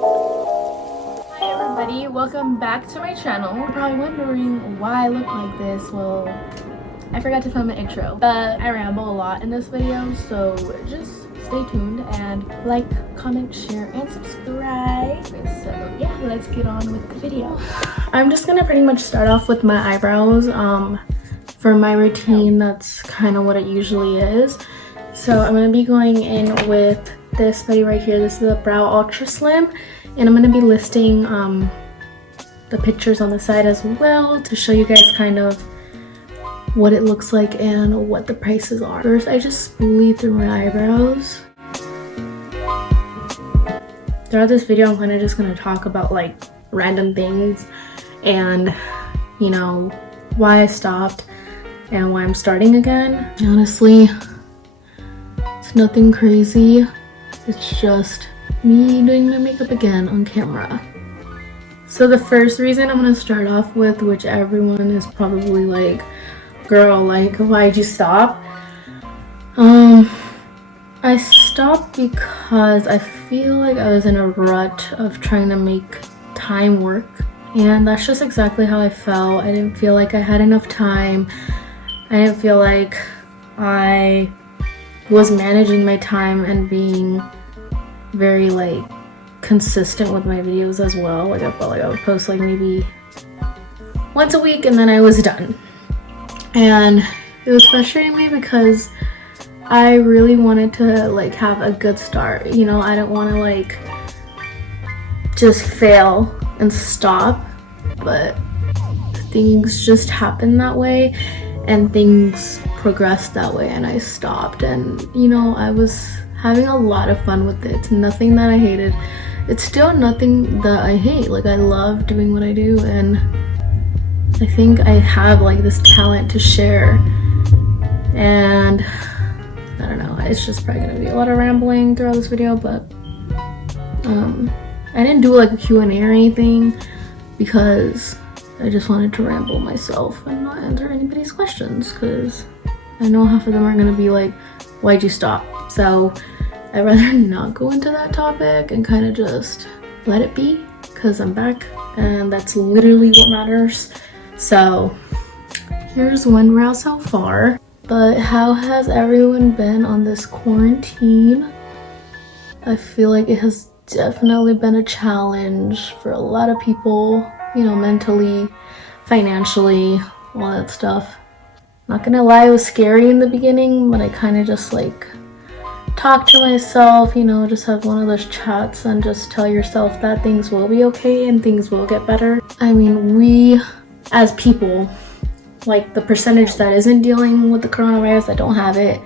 Hi everybody, welcome back to my channel. You're probably wondering why I look like this. Well, I forgot to film an intro, but I ramble a lot in this video, so just stay tuned and like, comment, share, and subscribe. So yeah, let's get on with the video. I'm just gonna pretty much start off with my eyebrows. For my routine, that's kind of what it usually is. So I'm gonna be going in with this buddy right here. This is the Brow Ultra Slim, and I'm gonna be listing the pictures on the side as well to show you guys kind of what it looks like and what the prices are. First, I just spoolie through my eyebrows. Throughout this video, I'm kind of just gonna talk about like random things and, you know, why I stopped and why I'm starting again. Honestly, it's nothing crazy. It's just me doing my makeup again on camera. So the first reason I'm gonna start off with, which everyone is probably like, girl, like, why'd you stop? I stopped because I feel like I was in a rut of trying to make time work, and that's just exactly how I felt. I didn't feel like I had enough time. I didn't feel like I was managing my time and being very like consistent with my videos as well. Like I felt like I would post like maybe once a week and then I was done. And it was frustrating me because I really wanted to like have a good start. You know, I didn't want to like just fail and stop, but things just happened that way and things progressed that way and I stopped. And you know, I was having a lot of fun with it. It's nothing that I hated. It's still nothing that I hate. Like I love doing what I do, and I think I have like this talent to share. And I don't know, it's just probably gonna be a lot of rambling throughout this video, but I didn't do like a Q&A or anything because I just wanted to ramble myself and not answer anybody's questions, because I know half of them are gonna be like, why'd you stop? So I'd rather not go into that topic and kind of just let it be, because I'm back and that's literally what matters. So here's one route so far. But how has everyone been on this quarantine? I feel like it has definitely been a challenge for a lot of people, you know, mentally, financially, all that stuff. Not gonna lie, it was scary in the beginning, but I kind of just like talk to myself, you know, just have one of those chats and just tell yourself that things will be okay and things will get better. I mean, we as people, like the percentage that isn't dealing with the coronavirus, that don't have it,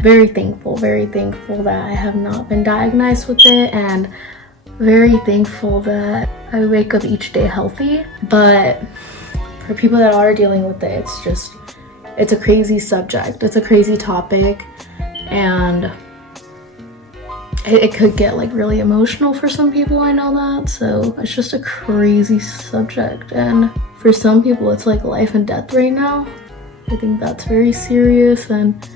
very thankful that I have not been diagnosed with it, and very thankful that I wake up each day healthy. But for people that are dealing with it, it's a crazy subject, it's a crazy topic, and it could get like really emotional for some people, I know that. So it's just a crazy subject, and for some people it's like life and death right now. I think that's very serious and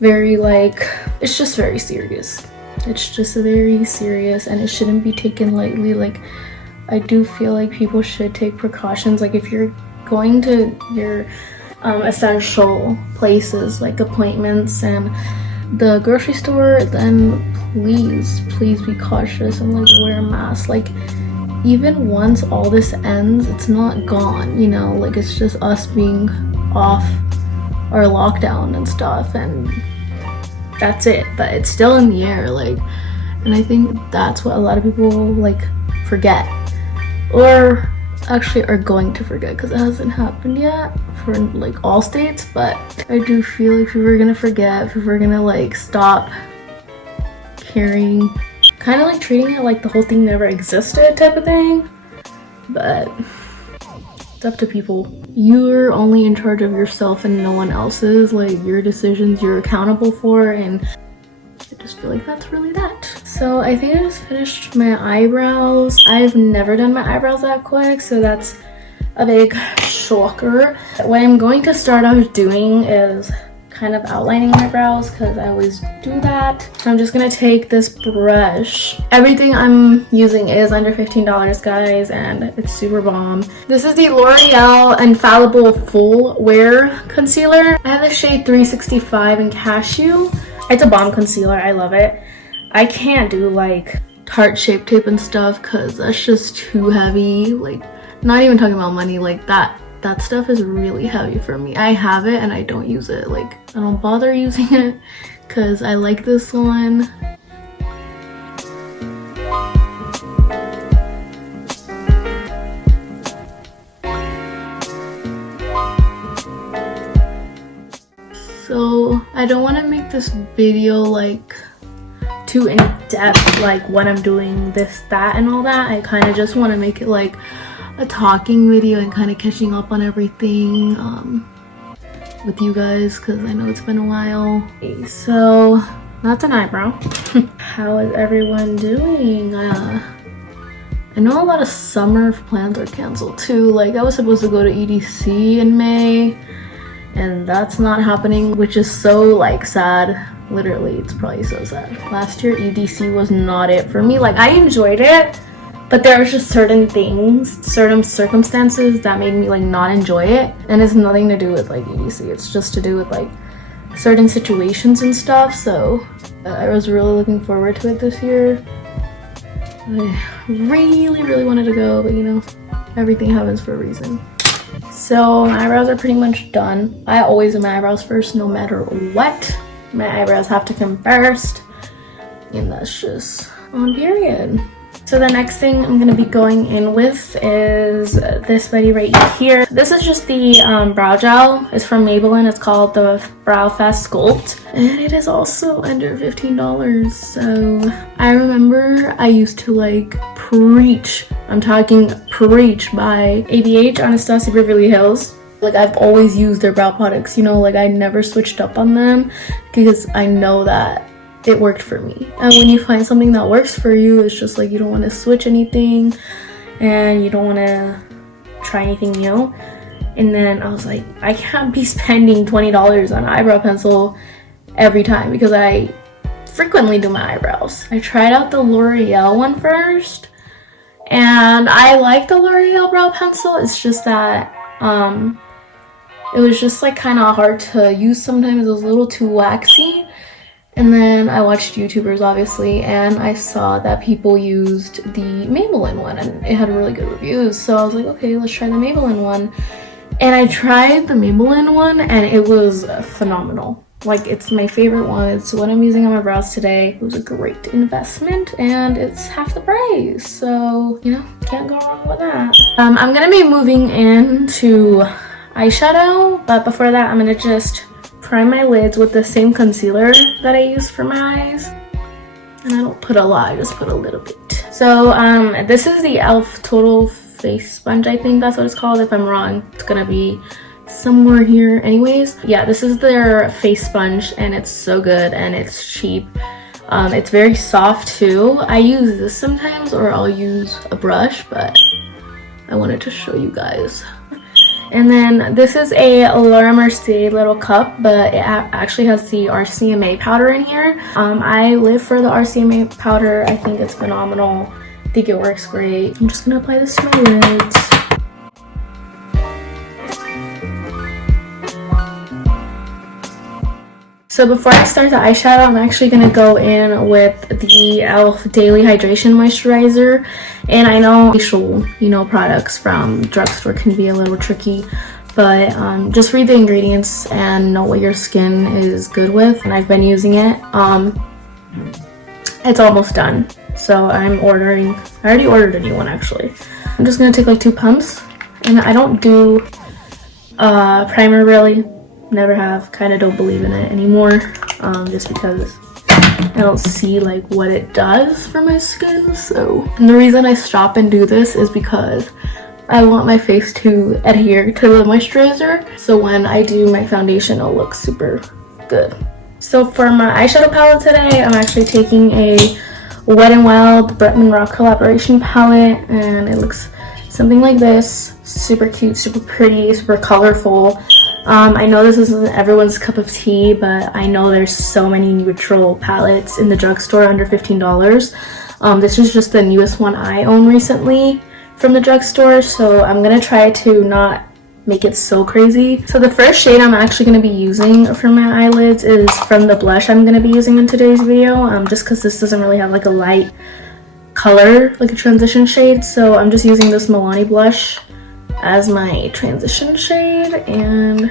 very like, it's just very serious. It's just very serious and it shouldn't be taken lightly. Like I do feel like people should take precautions. Like if you're going to your essential places like appointments and the grocery store, then please be cautious and like wear a mask. Like even once all this ends, it's not gone, you know, like it's just us being off our lockdown and stuff, and that's it. But it's still in the air, like, and I think that's what a lot of people like forget, or actually are going to forget, because it hasn't happened yet for like all states. But I do feel like people are gonna forget, people are gonna like stop caring, kind of like treating it like the whole thing never existed type of thing. But it's up to people. You're only in charge of yourself and no one else's. Like your decisions you're accountable for, and I just feel like that's really that. So I think I just finished my eyebrows. I've never done my eyebrows that quick, so that's a big shocker. What I'm going to start out doing is kind of outlining my brows because I always do that. So I'm just gonna take this brush. Everything I'm using is under $15, guys, and it's super bomb. This is the L'Oreal Infallible Full Wear Concealer. I have the shade 365 in Cashew. It's a bomb concealer. I love it. I can't do like Tarte Shape Tape and stuff because that's just too heavy. Like, not even talking about money, like that stuff is really heavy for me. I have it and I don't use it. Like, I don't bother using it because I like this one. So I don't want to make this video like too in depth, like when I'm doing this, that, and all that. I kind of just want to make it like a talking video and kind of catching up on everything with you guys because I know it's been a while. Okay, so that's an eyebrow. How is everyone doing? I know a lot of summer plans are canceled too. Like, I was supposed to go to EDC in May and that's not happening, which is so like sad. Literally, it's probably so sad. Last year EDC was not it for me. Like, I enjoyed it, but there was just certain things, certain circumstances that made me like not enjoy it. And it's nothing to do with like EDC. It's just to do with like certain situations and stuff. So I was really looking forward to it this year. I really wanted to go, but you know, everything happens for a reason. So my eyebrows are pretty much done. I always do my eyebrows first, no matter what. My eyebrows have to come first, and that's just on period. So the next thing I'm gonna be going in with is this buddy right here. This is just the brow gel. It's from Maybelline. It's called the Brow Fast Sculpt, and it is also under $15. So I remember I used to like preach. I'm talking preach by ABH, Anastasia Beverly Hills. Like, I've always used their brow products, you know, like I never switched up on them because I know that it worked for me. And when you find something that works for you, it's just like you don't want to switch anything and you don't want to try anything new. And then I was like, I can't be spending $20 on eyebrow pencil every time because I frequently do my eyebrows. I tried out the L'Oreal one first and I like the L'Oreal brow pencil. It's just that it was just like kind of hard to use sometimes. It was a little too waxy. And then I watched YouTubers, obviously, and I saw that people used the Maybelline one and it had really good reviews. So I was like, okay, let's try the Maybelline one. And I tried the Maybelline one and it was phenomenal. Like, it's my favorite one. It's what I'm using on my brows today. It was a great investment and it's half the price. So, you know, can't go wrong with that. I'm gonna be moving into eyeshadow, but before that, I'm gonna just prime my lids with the same concealer that I use for my eyes. And I don't put a lot, I just put a little bit. So this is the e.l.f. Total Face Sponge, I think that's what it's called. If I'm wrong, it's gonna be somewhere here. Anyways, yeah, this is their face sponge and it's so good and it's cheap. It's very soft too. I use this sometimes or I'll use a brush, but I wanted to show you guys. And then this is a Laura Mercier little cup, but it actually has the RCMA powder in here. I live for the RCMA powder. I think it's phenomenal. I think it works great. I'm just gonna apply this to my lids. So before I start the eyeshadow, I'm actually going to go in with the e.l.f. Daily Hydration Moisturizer. And I know facial, products from drugstore can be a little tricky, but just read the ingredients and know what your skin is good with. And I've been using it. It's almost done. So I already ordered a new one actually. I'm just going to take like 2 pumps. And I don't do primer really. Never have. Kind of don't believe in it anymore, just because I don't see like what it does for my skin. So, and the reason I stop and do this is because I want my face to adhere to the moisturizer, so when I do my foundation it'll look super good. So for my eyeshadow palette today, I'm actually taking a Wet n Wild Bretman Rock collaboration palette, and it looks something like this. Super cute, super pretty, super colorful. I know this isn't everyone's cup of tea, but I know there's so many neutral palettes in the drugstore under $15. This is just the newest one I own recently from the drugstore, so I'm gonna try to not make it so crazy. So the first shade I'm actually going to be using for my eyelids is from the blush I'm going to be using in today's video, just because this doesn't really have like a light color, like a transition shade. So I'm just using this Milani blush as my transition shade and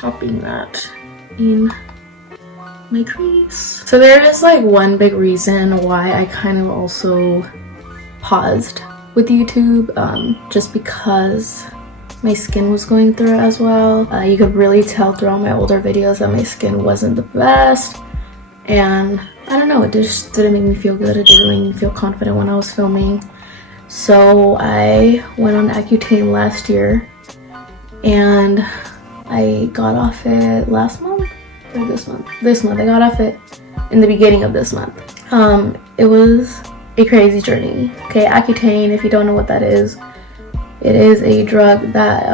popping that in my crease. So there is like one big reason why I kind of also paused with YouTube, just because my skin was going through it as well. You could really tell throughout my older videos that my skin wasn't the best, and I don't know, it just didn't make me feel good. It didn't make me feel confident when I was filming. So I went on Accutane last year, and I got off it last month or this month. This month. I got off it in the beginning of this month. It was a crazy journey. Okay, Accutane, if you don't know what that is, it is a drug that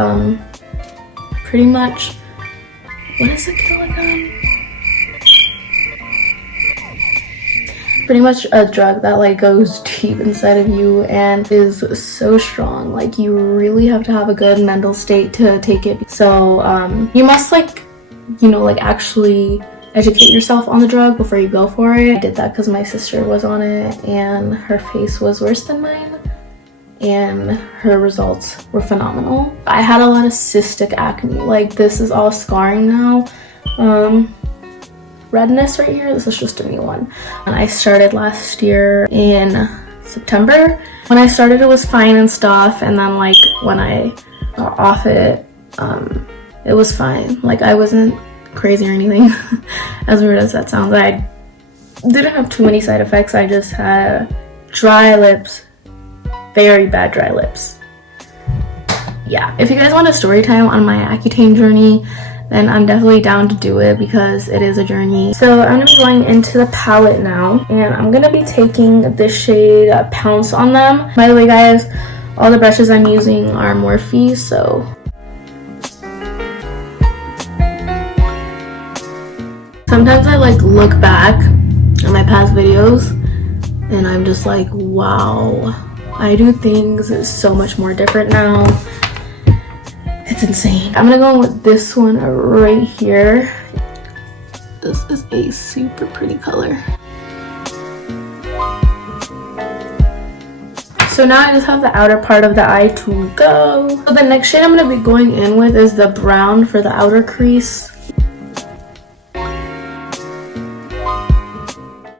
pretty much, what does it kill again? Pretty much a drug that like goes deep inside of you and is so strong. Like, you really have to have a good mental state to take it. So you must like, you know, like actually educate yourself on the drug before you go for it. I did that because my sister was on it and her face was worse than mine, and her results were phenomenal. I had a lot of cystic acne. Like, this is all scarring now. Redness right here, this is just a new one. And I started last year in September. When I started, it was fine and stuff, and then like when I got off it, it was fine. Like, I wasn't crazy or anything. As weird as that sounds, I didn't have too many side effects. I just had dry lips, very bad dry lips. Yeah, if you guys want a story time on my Accutane journey, then I'm definitely down to do it because it is a journey. So I'm gonna be going into the palette now, and I'm gonna be taking this shade Pounce on them. By the way, guys, all the brushes I'm using are Morphe, so sometimes I like look back at my past videos and I'm just like, wow, I do things so much more different now. It's insane. I'm gonna go in with this one right here. This is a super pretty color. So now I just have the outer part of the eye to go. So the next shade I'm gonna be going in with is the brown for the outer crease.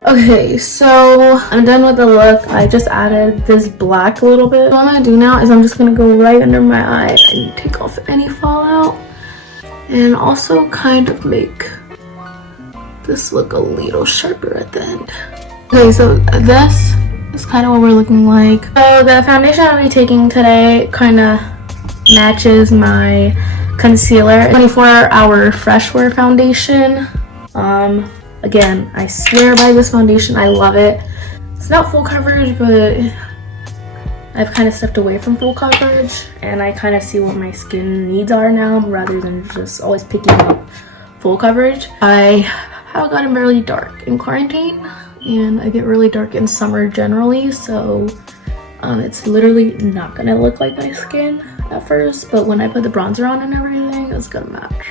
Okay, so I'm done with the look. I just added this black a little bit. What I'm gonna do now is I'm just gonna go right under my eye and take off any fallout, and also kind of make this look a little sharper at the end. Okay, so this is kind of what we're looking like. So the foundation I'll be taking today kind of matches my concealer. 24-hour fresh wear foundation. Again, I swear by this foundation. I love it. It's not full coverage, but I've kind of stepped away from full coverage, and I kind of see what my skin needs are now rather than just always picking up full coverage. I have gotten really dark in quarantine, and I get really dark in summer generally, so it's literally not gonna look like my skin at first, but when I put the bronzer on and everything, it's gonna match.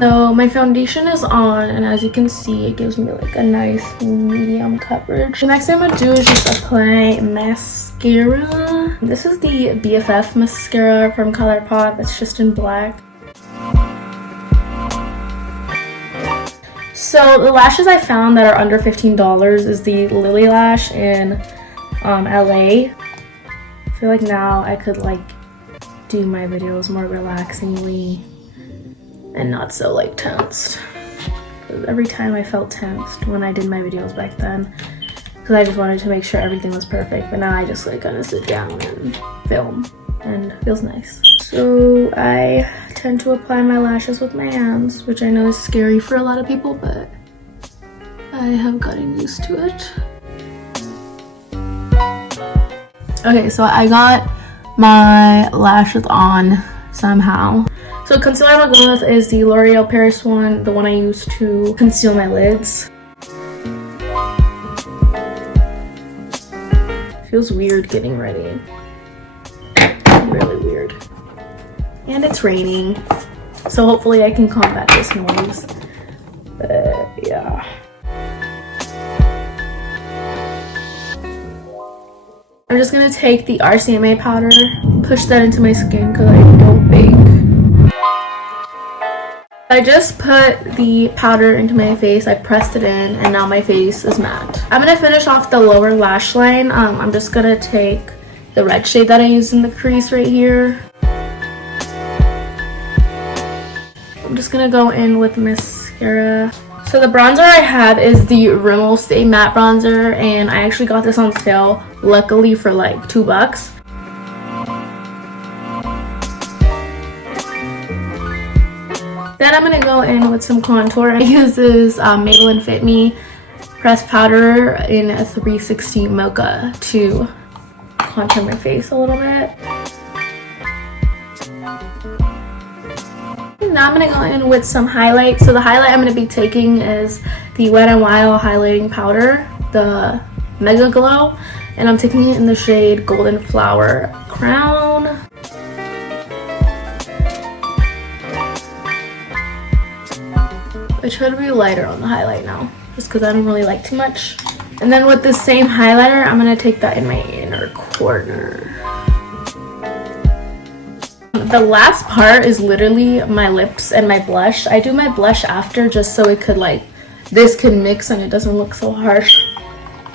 So my foundation is on, and as you can see, it gives me like a nice medium coverage. The next thing I'm gonna do is just apply mascara. This is the BFF mascara from ColourPop. It's just in black. So the lashes I found that are under $15 is the Lily Lash in LA. I feel like now I could like do my videos more relaxingly and not so like tensed. Because every time I felt tensed when I did my videos back then, because I just wanted to make sure everything was perfect, but now I just like kind of sit down and film, and it feels nice. So I tend to apply my lashes with my hands, which I know is scary for a lot of people, but I have gotten used to it. Okay, so I got my lashes on somehow. So concealer I'm going with is the L'Oreal Paris one, the one I use to conceal my lids. Feels weird getting ready. Really weird. And it's raining, so hopefully I can combat this noise. But yeah. I'm just gonna take the RCMA powder, push that into my skin because I don't bake. I just put the powder into my face, I pressed it in, and now my face is matte. I'm gonna finish off the lower lash line. I'm just gonna take the red shade that I used in the crease right here. I'm just gonna go in with mascara. So the bronzer I have is the Rimmel Stay Matte Bronzer, and I actually got this on sale, luckily for like $2. Then I'm gonna go in with some contour. I use this Maybelline Fit Me pressed powder in a 360 Mocha to contour my face a little bit. And now I'm gonna go in with some highlight. So the highlight I'm gonna be taking is the Wet n Wild highlighting powder, the Mega Glow, and I'm taking it in the shade Golden Flower Crown. I try to be lighter on the highlight now, just because I don't really like too much. And then with the same highlighter, I'm going to take that in my inner corner. The last part is literally my lips and my blush. I do my blush after just so it could like, this can mix and it doesn't look so harsh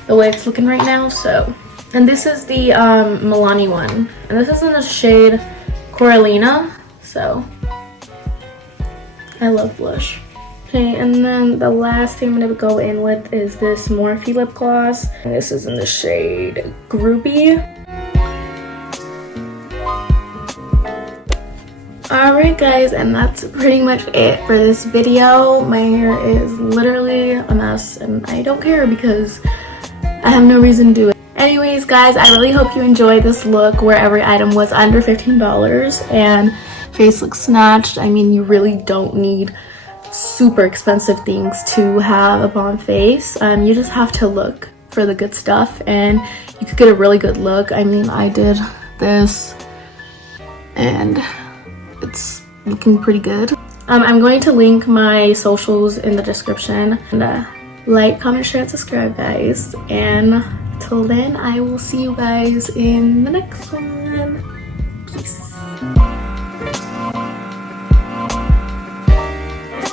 the way it's looking right now. So, and this is the Milani one. And this is in the shade Coralina. So, I love blush. Okay, and then the last thing I'm going to go in with is this Morphe lip gloss. And this is in the shade Groupie. Alright guys, and that's pretty much it for this video. My hair is literally a mess and I don't care because I have no reason to do it. Anyways guys, I really hope you enjoyed this look where every item was under $15 and face looks snatched. I mean, you really don't need super expensive things to have a bomb face. You just have to look for the good stuff and you could get a really good look. I mean, I did this and it's looking pretty good. I'm going to link my socials in the description, and like, comment, share, and subscribe guys, and till then I will see you guys in the next one. Peace.